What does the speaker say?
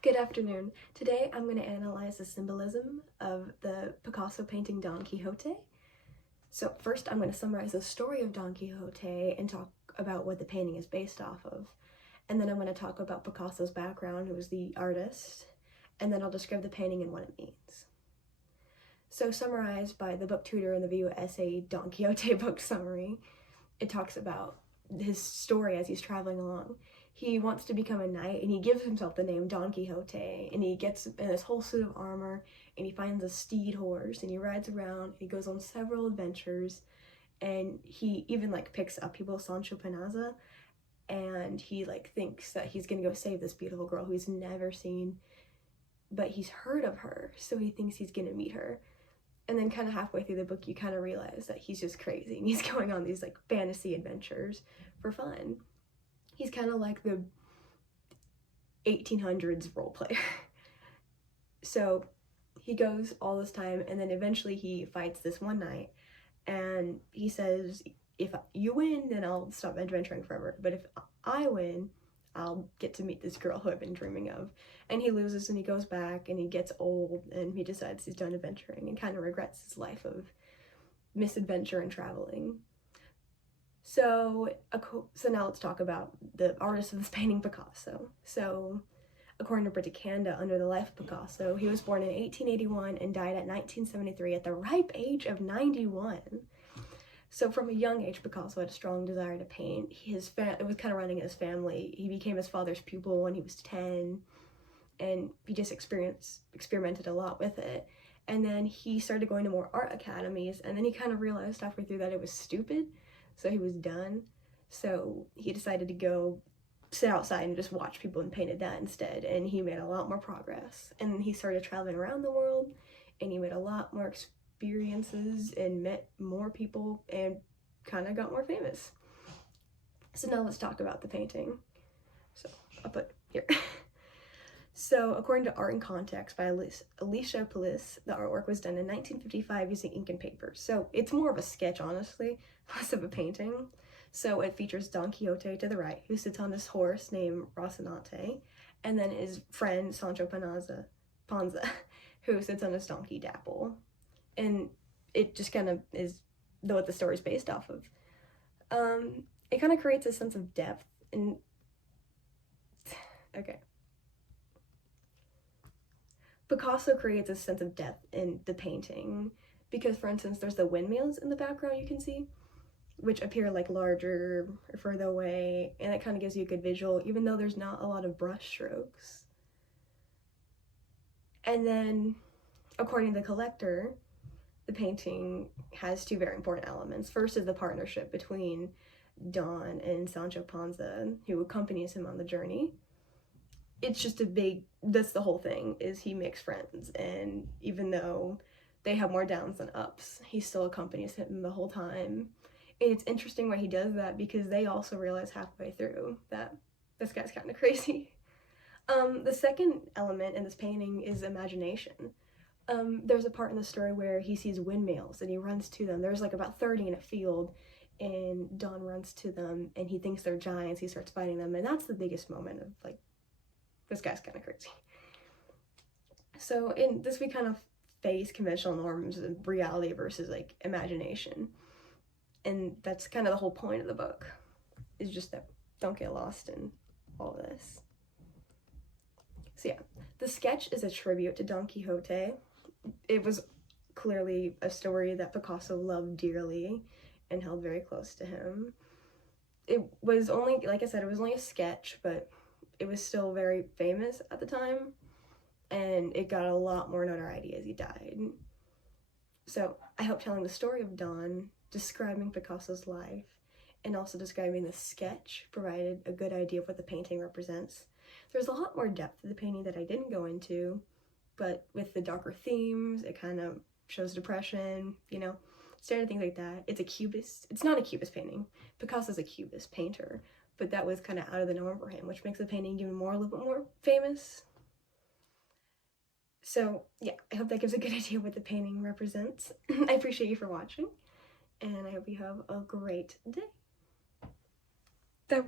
Good afternoon. Today I'm going to analyze the symbolism of the Picasso painting Don Quixote. So first I'm going to summarize the story of Don Quixote and talk about what the painting is based off of. And then I'm going to talk about Picasso's background, who was the artist, and then I'll describe the painting and what it means. So summarized by the book tutor in the View essay Don Quixote book summary, it talks about his story as he's traveling along. He wants to become a knight and he gives himself the name Don Quixote, and he gets in this whole suit of armor and he finds a steed horse and he rides around and he goes on several adventures, and he even picks up people, Sancho Panza, and he thinks that he's gonna go save this beautiful girl who he's never seen, but he's heard of her, so he thinks he's gonna meet her. And then kind of halfway through the book, you kind of realize that he's just crazy and he's going on these fantasy adventures for fun. He's kind of like the 1800s role player. So he goes all this time, and then eventually he fights this one knight, and he says, if you win, then I'll stop adventuring forever. But if I win, I'll get to meet this girl who I've been dreaming of. And he loses and he goes back and he gets old and he decides he's done adventuring and kind of regrets his life of misadventure and traveling. So now let's talk about the artist of this painting, Picasso. So according to Britannica, under the life of Picasso, he was born in 1881 and died at 1973 at the ripe age of 91. So from a young age, Picasso had a strong desire to paint. It was kind of running in his family. He became his father's pupil when he was 10, and he just experimented a lot with it. And then he started going to more art academies, and then he kind of realized halfway through that it was stupid, so he was done. So he decided to go sit outside and just watch people and painted that instead, and he made a lot more progress. And then he started traveling around the world, and he made a lot more experiences and met more people and kind of got more famous. So now let's talk about the painting. So I'll put here. So according to Art and Context by Alicia Paliss, the artwork was done in 1955 using ink and paper. So it's more of a sketch, honestly, less of a painting. So it features Don Quixote to the right, who sits on this horse named Rocinante, and then his friend Sancho Panza, who sits on his donkey Dapple. And it just kind of is what the story's based off of. It kind of creates a sense of depth and okay. Picasso creates a sense of depth in the painting because, for instance, there's the windmills in the background you can see, which appear larger or further away, and it kind of gives you a good visual, even though there's not a lot of brush strokes. And then, according to the collector, the painting has two very important elements. First is the partnership between Don and Sancho Panza, who accompanies him on the journey. It's just that's the whole thing, is he makes friends, and even though they have more downs than ups, he still accompanies him the whole time. And it's interesting why he does that, because they also realize halfway through that this guy's kind of crazy. The second element in this painting is imagination. There's a part in the story where he sees windmills and he runs to them. There's about 30 in a field, and Don runs to them and he thinks they're giants. He starts fighting them, and that's the biggest moment of this guy's kind of crazy. So in this, we kind of face conventional norms of reality versus imagination, and that's kind of the whole point of the book, is just that don't get lost in all this. So yeah, the sketch is a tribute to Don Quixote. It was clearly a story that Picasso loved dearly and held very close to him. It was only, like I said, it was only a sketch, but it was still very famous at the time, and it got a lot more notoriety as he died. So I hope telling the story of Don, describing Picasso's life, and also describing the sketch provided a good idea of what the painting represents. There's a lot more depth to the painting that I didn't go into, but with the darker themes, it kind of shows depression, standard things like that. It's a cubist. It's not a cubist painting. Picasso's a cubist painter, but that was kind of out of the norm for him, which makes the painting even a little bit more famous. So yeah, I hope that gives a good idea of what the painting represents. I appreciate you for watching, and I hope you have a great day. That was